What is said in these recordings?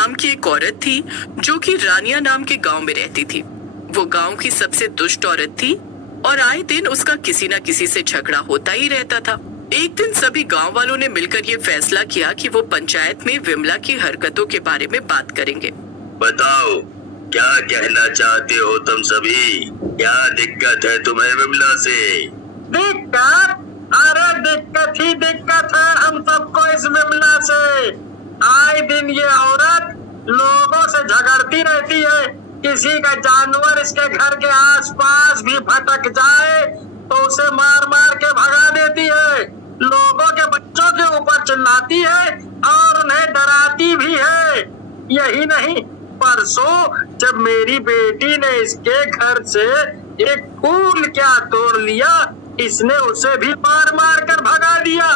नाम की एक औरत थी जो कि रानिया नाम के गांव में रहती थी। वो गांव की सबसे दुष्ट औरत थी और आए दिन उसका किसी न किसी से झगड़ा होता ही रहता था। एक दिन सभी गांव वालों ने मिलकर ये फैसला किया कि वो पंचायत में विमला की हरकतों के बारे में बात करेंगे। बताओ, क्या कहना चाहते हो तुम सभी? क्या दिक्कत है तुम्हें विमला से? दिक्कत? अरे दिक्कत ही दिक्कत है हम सबको इस विमला से। आए दिन ये औरत लोगों से झगड़ती रहती है। किसी का जानवर इसके घर के आसपास भी भटक जाए तो उसे मार मार के भगा देती है। लोगों के बच्चों के ऊपर चिल्लाती है और उन्हें डराती भी है। यही नहीं, परसों जब मेरी बेटी ने इसके घर से एक फूल क्या तोड़ लिया, इसने उसे भी मार मार कर भगा दिया।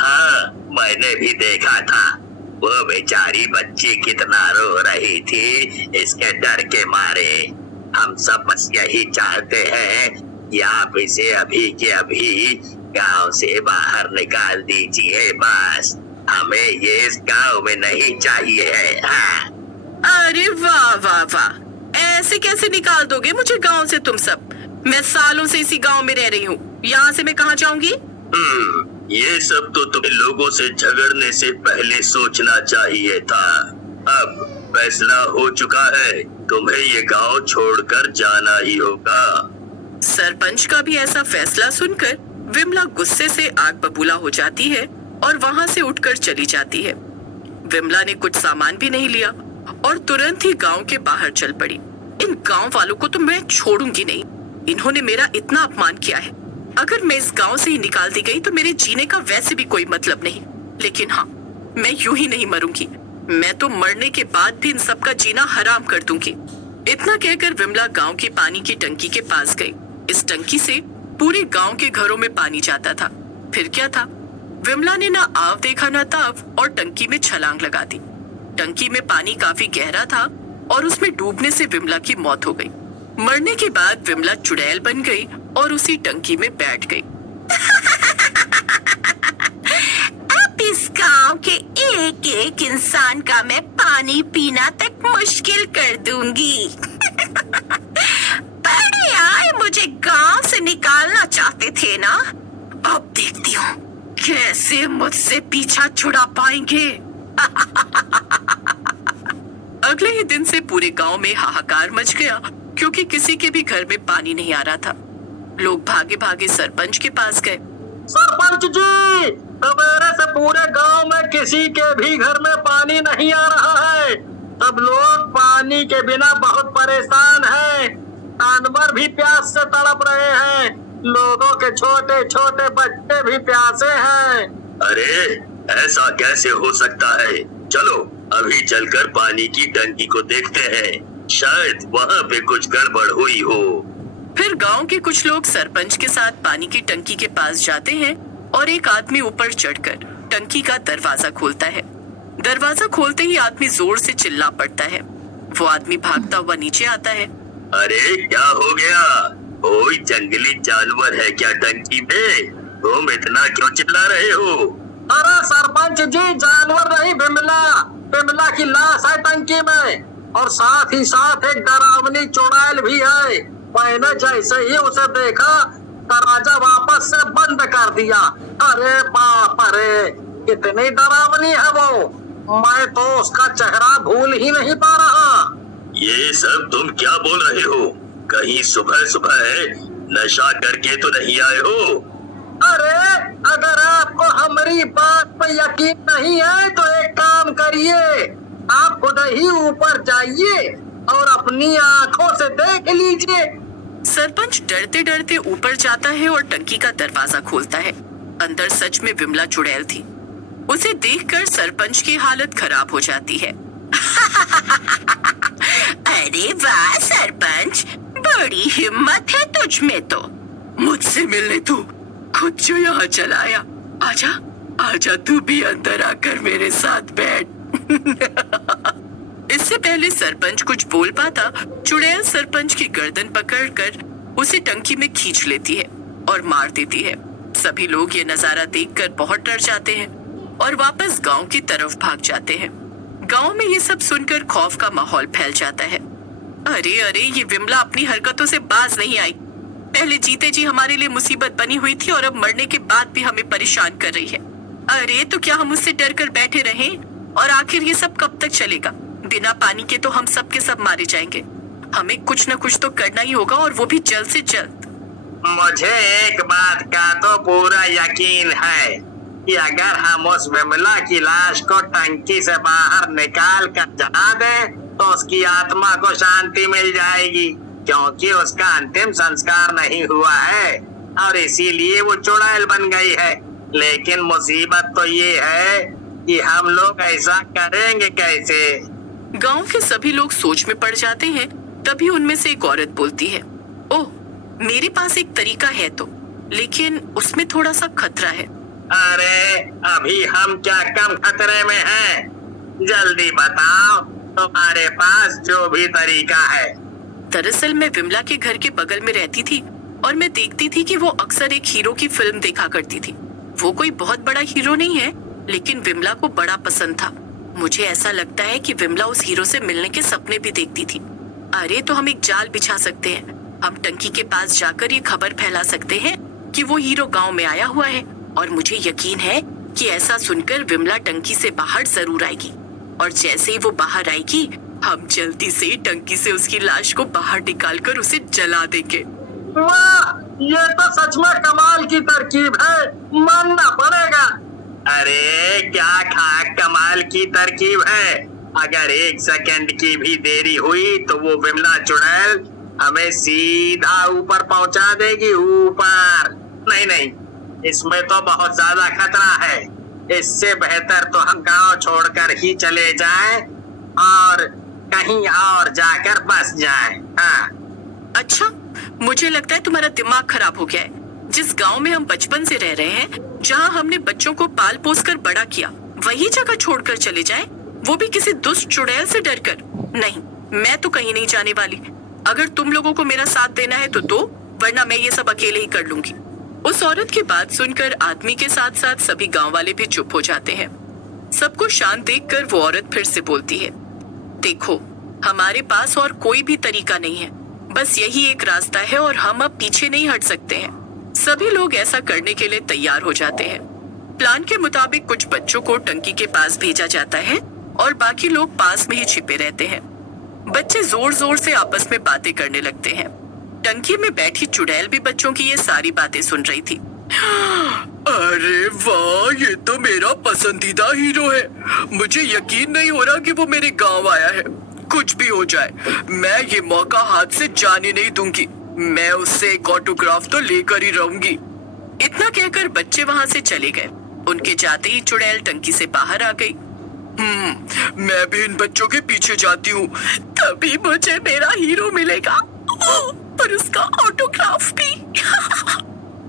हाँ, मैंने भी देखा था। वो बेचारी बच्ची कितना रो रही थी इसके डर के मारे। हम सब बस यही चाहते हैं कि आप इसे अभी के अभी गांव से बाहर निकाल दीजिए। बस हमें ये इस गांव में नहीं चाहिए है। हाँ। अरे वाह वाह वाह, ऐसे कैसे निकाल दोगे मुझे गांव से तुम सब? मैं सालों से इसी गांव में रह रही हूँ, यहाँ से मैं कहाँ जाऊंगी? ये सब तो तुम्हें लोगों से झगड़ने से पहले सोचना चाहिए था। अब फैसला हो चुका है, तुम्हें ये गांव छोड़कर जाना ही होगा। सरपंच का भी ऐसा फैसला सुनकर विमला गुस्से से आग बबूला हो जाती है और वहाँ से उठकर चली जाती है। विमला ने कुछ सामान भी नहीं लिया और तुरंत ही गांव के बाहर चल पड़ी। इन गांव वालों को तो मैं छोड़ूंगी नहीं। इन्होंने मेरा इतना अपमान किया है। अगर मैं इस गांव से ही निकाल दी गई तो मेरे जीने का वैसे भी कोई मतलब नहीं। लेकिन हाँ, मैं यूं ही नहीं मरूंगी। मैं तो मरने के बाद भी इन सब का जीना हराम कर दूंगी। इतना कहकर विमला गांव की पानी की टंकी के पास गई। इस टंकी से पूरे गांव के घरों में पानी जाता था। फिर क्या था, विमला ने ना आव देखा ना ताव और टंकी में छलांग लगा दी। टंकी में पानी काफी गहरा था और उसमें डूबने से विमला की मौत हो गई। मरने के बाद विमला चुड़ैल बन गई और उसी टंकी में बैठ गई। अब इस गांव के एक एक इंसान का मैं पानी पीना तक मुश्किल कर दूंगी। बड़े आए मुझे गांव से निकालना चाहते थे ना, अब देखती हूँ कैसे मुझसे पीछा छुड़ा पाएंगे। अगले ही दिन से पूरे गांव में हाहाकार मच गया क्योंकि किसी के भी घर में पानी नहीं आ रहा था। लोग भागे भागे सरपंच के पास गए। सरपंच जी, सवेरे से पूरे गांव में किसी के भी घर में पानी नहीं आ रहा है। सब लोग पानी के बिना बहुत परेशान हैं। जानवर भी प्यास से तड़प रहे हैं। लोगों के छोटे छोटे बच्चे भी प्यासे हैं। अरे ऐसा कैसे हो सकता है? चलो अभी चलकर पानी की टंकी को देखते हैं, शायद वहाँ पे कुछ गड़बड़ हुई हो। फिर गांव के कुछ लोग सरपंच के साथ पानी की टंकी के पास जाते हैं और एक आदमी ऊपर चढ़कर टंकी का दरवाजा खोलता है। दरवाजा खोलते ही आदमी जोर से चिल्ला पड़ता है। वो आदमी भागता हुआ नीचे आता है। अरे क्या हो गया? कोई जंगली जानवर है क्या टंकी में? तुम इतना क्यों चिल्ला रहे हो? अरे सरपंच जी, जानवर नहीं, विमला विमला की लाश है टंकी में और साथ ही साथ एक डरावनी चुड़ैल भी है। मैंने जैसे ही उसे देखा दरवाजा वापस से बंद कर दिया। अरे बाप रे, कितनी डरावनी है वो, मैं तो उसका चेहरा भूल ही नहीं पा रहा। ये सब तुम क्या बोल रहे हो? कहीं सुबह सुबह नशा करके तो नहीं आए हो? अरे अगर आपको हमारी बात पर यकीन नहीं है तो एक काम करिए, आप खुद ही ऊपर जाइए और अपनी आंखों से देख लीजिए। सरपंच डरते डरते ऊपर जाता है और टंकी का दरवाजा खोलता है। अंदर सच में विमला चुड़ैल थी। उसे देखकर सरपंच की हालत खराब हो जाती है। अरे वाह सरपंच, बड़ी हिम्मत है तुझ में तो। मुझसे मिलने तू खुद जो यहाँ चला आया। आजा आजा, तू भी अंदर आकर मेरे साथ बैठ। इससे पहले सरपंच कुछ बोल पाता, चुड़ैल सरपंच की गर्दन पकड़कर उसे टंकी में खींच लेती है और मार देती है। सभी लोग ये नजारा देखकर बहुत डर जाते हैं और वापस गांव की तरफ भाग जाते हैं। गांव में ये सब सुनकर खौफ का माहौल फैल जाता है। अरे अरे, ये विमला अपनी हरकतों से बाज नहीं आई। पहले जीते जी हमारे लिए मुसीबत बनी हुई थी और अब मरने के बाद भी हमें परेशान कर रही है। अरे तो क्या हम उससे डर कर बैठे रहें? और आखिर ये सब कब तक चलेगा? बिना पानी के तो हम सब के सब मारे जाएंगे। हमें कुछ न कुछ तो करना ही होगा, और वो भी जल्द से जल्द। मुझे एक बात का तो पूरा यकीन है कि अगर हम उस विमला की लाश को टंकी से बाहर निकाल कर जला दें तो उसकी आत्मा को शांति मिल जाएगी, क्योंकि उसका अंतिम संस्कार नहीं हुआ है और इसीलिए वो चुड़ैल बन गई है। लेकिन मुसीबत तो ये है कि हम लोग ऐसा करेंगे कैसे? गांव के सभी लोग सोच में पड़ जाते हैं। तभी उनमें से एक औरत बोलती है, ओह, मेरे पास एक तरीका है तो, लेकिन उसमें थोड़ा सा खतरा है। अरे अभी हम क्या कम खतरे में हैं? जल्दी बताओ तुम्हारे पास जो भी तरीका है। दरअसल मैं विमला के घर के बगल में रहती थी और मैं देखती थी कि वो अक्सर एक हीरो की फिल्म देखा करती थी। वो कोई बहुत बड़ा हीरो नहीं है, लेकिन विमला को बड़ा पसंद था। मुझे ऐसा लगता है कि विमला उस हीरो से मिलने के सपने भी देखती थी। अरे तो हम एक जाल बिछा सकते हैं। हम टंकी के पास जाकर ये खबर फैला सकते हैं कि वो हीरो गांव में आया हुआ है, और मुझे यकीन है कि ऐसा सुनकर विमला टंकी से बाहर जरूर आएगी। और जैसे ही वो बाहर आएगी, हम जल्दी से टंकी से उसकी लाश को बाहर निकालकर उसे जला देंगे। वाह, ये तो सच में कमाल की तरकीब है, मानना पड़ेगा। अरे क्या खाक कमाल की तरकीब है। अगर एक सेकंड की भी देरी हुई तो वो विमला चुड़ैल हमें सीधा ऊपर पहुंचा देगी, ऊपर। नहीं नहीं, इसमें तो बहुत ज्यादा खतरा है। इससे बेहतर तो हम गांव छोड़कर ही चले जाएं और कहीं और जाकर बस जाएं। हाँ। अच्छा, मुझे लगता है तुम्हारा दिमाग खराब हो गया है। जिस गांव में हम बचपन से रह रहे हैं, जहां हमने बच्चों को पाल पोस कर बड़ा किया, वही जगह छोड़कर चले जाएं, वो भी किसी दुष्ट चुड़ैल से डरकर? नहीं, मैं तो कहीं नहीं जाने वाली। अगर तुम लोगों को मेरा साथ देना है तो दो, वरना मैं ये सब अकेले ही कर लूंगी। उस औरत की बात सुनकर आदमी के साथ साथ सभी गांव वाले भी चुप हो जाते हैं। सबको शांत देखकर वो औरत फिर से बोलती है, देखो, हमारे पास और कोई भी तरीका नहीं है, बस यही एक रास्ता है और हम अब पीछे नहीं हट सकते हैं। सभी लोग ऐसा करने के लिए तैयार हो जाते हैं। प्लान के मुताबिक कुछ बच्चों को टंकी के पास भेजा जाता है और बाकी लोग पास में ही छिपे रहते हैं। बच्चे जोर जोर से आपस में बातें करने लगते हैं। टंकी में बैठी चुड़ैल भी बच्चों की ये सारी बातें सुन रही थी। अरे वाह, ये तो मेरा पसंदीदा हीरो है। मुझे यकीन नहीं हो रहा कि वो मेरे गांव आया है। कुछ भी हो जाए, मैं ये मौका हाथ से जाने नहीं दूंगी। मैं उससे एक ऑटोग्राफ तो लेकर ही रहूंगी। इतना कहकर बच्चे वहां से चले गए। उनके जाते ही चुड़ैल टंकी से बाहर आ गई। मैं भी इन बच्चों के पीछे जाती हूँ, तभी मुझे मेरा हीरो मिलेगा और उसका ऑटोग्राफ भी।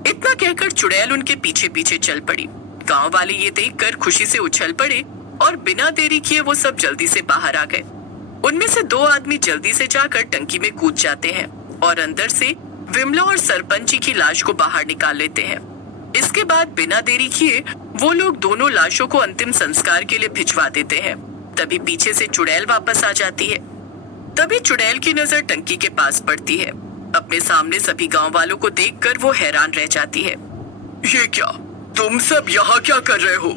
इतना कहकर चुड़ैल उनके पीछे पीछे चल पड़ी। गांव वाले ये देखकर खुशी से उछल पड़े और बिना देरी किए वो सब जल्दी से बाहर आ गए। उनमें से दो आदमी जल्दी से जाकर टंकी में कूद जाते हैं और अंदर से विमला और सरपंच की लाश को बाहर निकाल लेते हैं। इसके बाद बिना देरी किए वो लोग दोनों लाशों को अंतिम संस्कार के लिए भिजवा देते हैं। तभी पीछे से चुड़ैल वापस आ जाती है। तभी चुड़ैल की नजर टंकी के पास पड़ती है। अपने सामने सभी गांव वालों को देखकर वो हैरान रह जाती है। ये क्या, तुम सब यहाँ क्या कर रहे हो?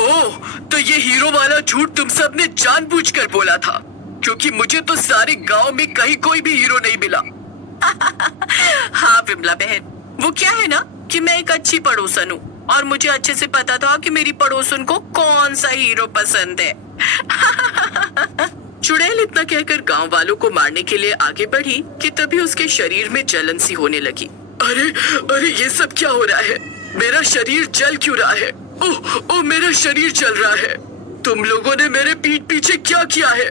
ओह, तो ये हीरो वाला झूठ तुम सब ने जानबूझकर बोला था, क्योंकि मुझे तो सारे गांव में कहीं कोई भी हीरो नहीं मिला। हाँ विमला बहन, वो क्या है ना कि मैं एक अच्छी पड़ोसन हूँ और मुझे अच्छे से पता था कि मेरी पड़ोसन को कौन सा हीरो पसंद है। चुड़ैल इतना कहकर गांव वालों को मारने के लिए आगे बढ़ी कि तभी उसके शरीर में जलन सी होने लगी। अरे अरे, ये सब क्या हो रहा है? मेरा शरीर जल क्यों रहा है? ओह, मेरा शरीर जल रहा है। तुम लोगों ने मेरे पीठ पीछे क्या किया है?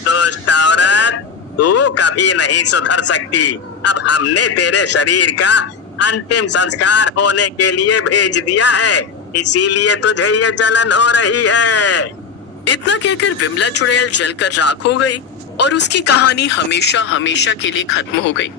दुष्ट औरत, तू कभी नहीं सुधर सकती। अब हमने तेरे शरीर का अंतिम संस्कार होने के लिए भेज दिया है, इसीलिए तुझे ये जलन हो रही है। इतना कहकर विमला चुड़ैल जलकर राख हो गई और उसकी कहानी हमेशा हमेशा के लिए खत्म हो गई।